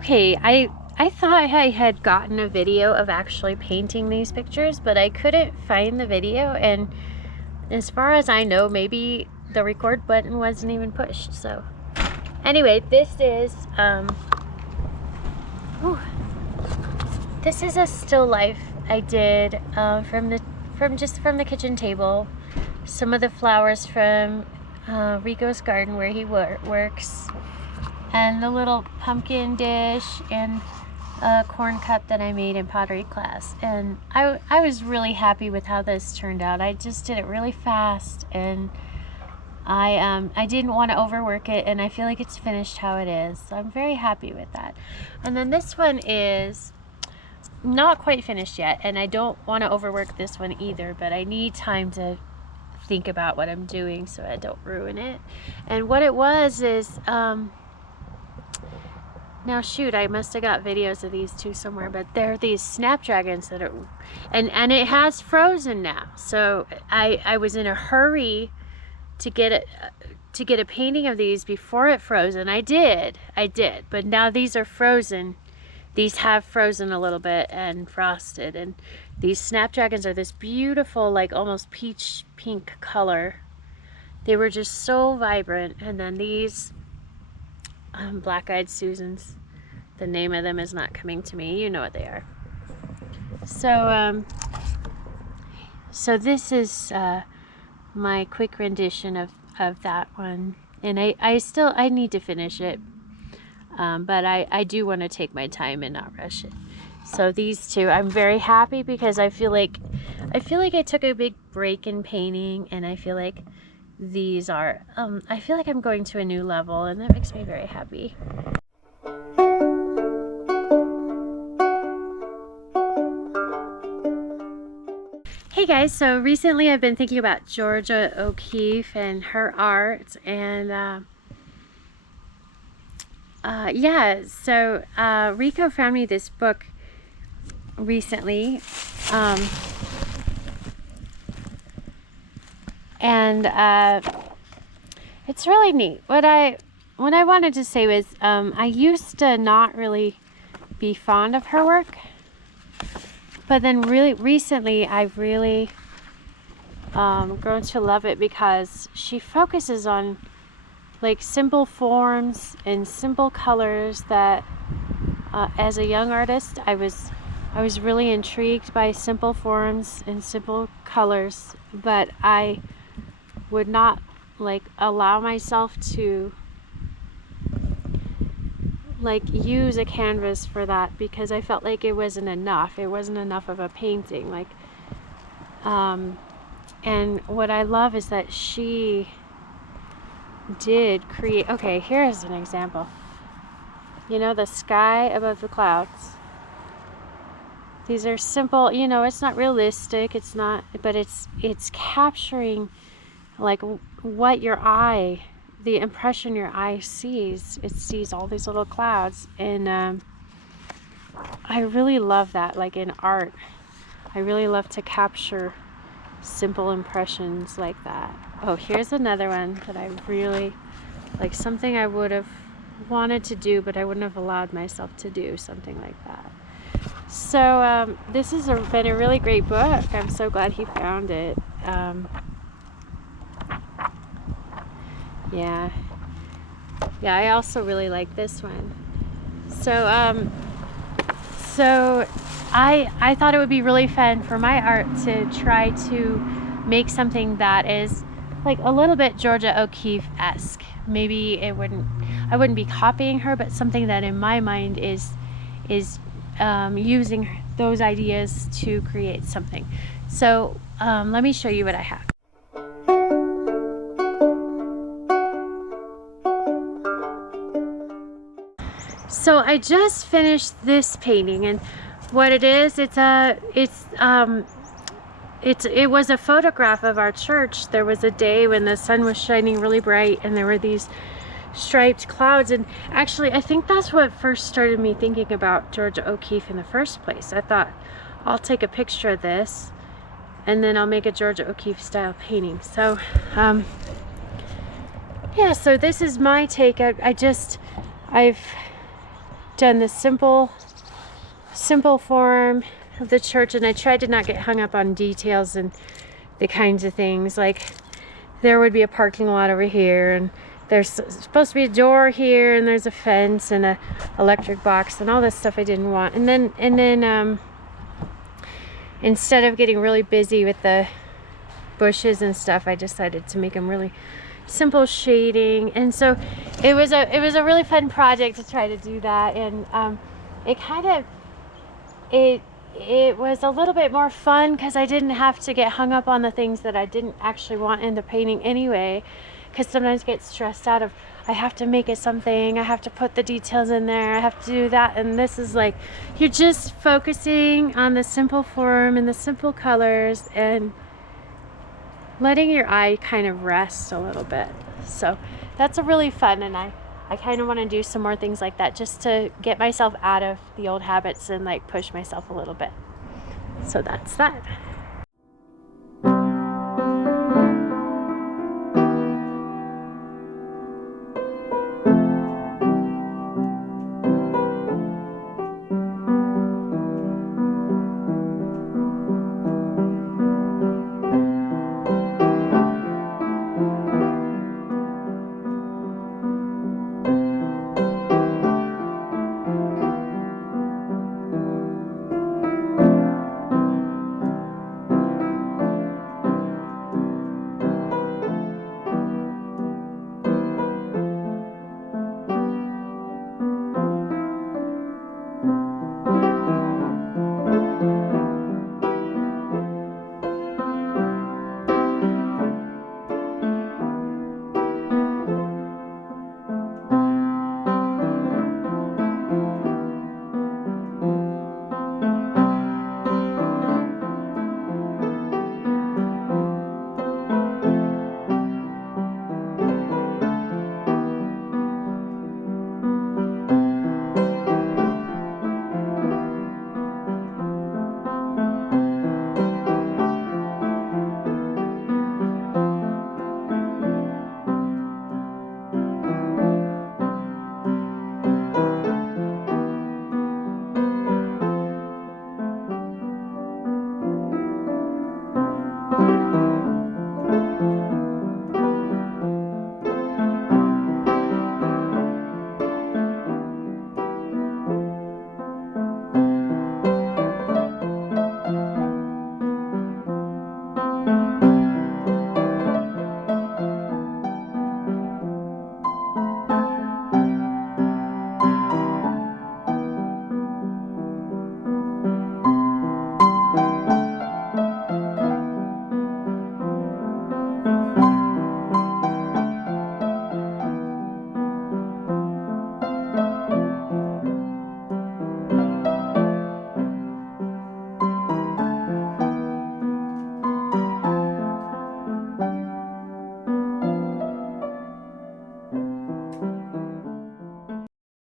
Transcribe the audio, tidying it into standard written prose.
Okay, I thought I had gotten a video of actually painting these pictures, but I couldn't find the video, and as far as I know, maybe the record button wasn't even pushed. So anyway, this is this is a still life I did from the kitchen table. Some of the flowers from Rico's garden where he works, and the little pumpkin dish, and a corn cup that I made in pottery class. And I was really happy with how this turned out. I just did it really fast, and I didn't want to overwork it, and I feel like it's finished how it is. So I'm very happy with that. And then this one is not quite finished yet, and I don't want to overwork this one either, but I need time to think about what I'm doing so I don't ruin it. And what it was is now shoot, I must have got videos of these two somewhere, but they're these snapdragons that are, and it has frozen now. So I was in a hurry to get a painting of these before it froze, and I did, but now these are frozen. These have frozen a little bit and frosted, and these snapdragons are this beautiful, like almost peach pink color. They were just so vibrant. And then these black-eyed Susans, the name of them is not coming to me, you know what they are. So so this is my quick rendition of that one, and I need to finish it, but I do want to take my time and not rush it. So these two, I'm very happy because I feel like I took a big break in painting, and I feel like these are I feel like I'm going to a new level, and that makes me very happy. Hey guys, so recently I've been thinking about Georgia O'Keeffe and her art, and yeah, so Rico found me this book recently, and it's really neat. What I wanted to say was I used to not really be fond of her work, but then really recently I've really grown to love it because she focuses on like simple forms and simple colors that as a young artist I was really intrigued by simple forms and simple colors, but I would not like allow myself to like use a canvas for that because I felt like it wasn't enough. It wasn't enough of a painting. Like and what I love is that she did create, okay, here's an example. You know, the sky above the clouds. These are simple, you know, it's not realistic, it's not, but it's capturing like what your eye, the impression your eye sees. It sees all these little clouds, and I really love that. Like in art, I really love to capture simple impressions like that. Oh, here's another one that I really like, something I would have wanted to do, but I wouldn't have allowed myself to do something like that. So this has been a really great book. I'm so glad he found it. Yeah, I also really like this one. So so I thought it would be really fun for my art to try to make something that is like a little bit Georgia O'Keeffe-esque. Maybe I wouldn't be copying her, but something that in my mind is using those ideas to create something. So let me show you what I have. So I just finished this painting, and what it is, it was a photograph of our church. There was a day when the sun was shining really bright, and there were these striped clouds, and actually I think that's what first started me thinking about Georgia O'Keeffe in the first place. I thought, I'll take a picture of this and then I'll make a Georgia O'Keeffe style painting. So yeah, so this is my take. I've done the simple form of the church, and I tried to not get hung up on details and the kinds of things, like there would be a parking lot over here, and there's supposed to be a door here, and there's a fence and a electric box and all this stuff I didn't want. And then instead of getting really busy with the bushes and stuff, I decided to make them really simple shading. And so it was a really fun project to try to do that. And it was a little bit more fun because I didn't have to get hung up on the things that I didn't actually want in the painting anyway, because sometimes I get stressed out of, I have to make it something, I have to put the details in there, I have to do that. And this is like, you're just focusing on the simple form and the simple colors and letting your eye kind of rest a little bit. So that's a really fun, and I kind of want to do some more things like that just to get myself out of the old habits and like push myself a little bit. So that's that.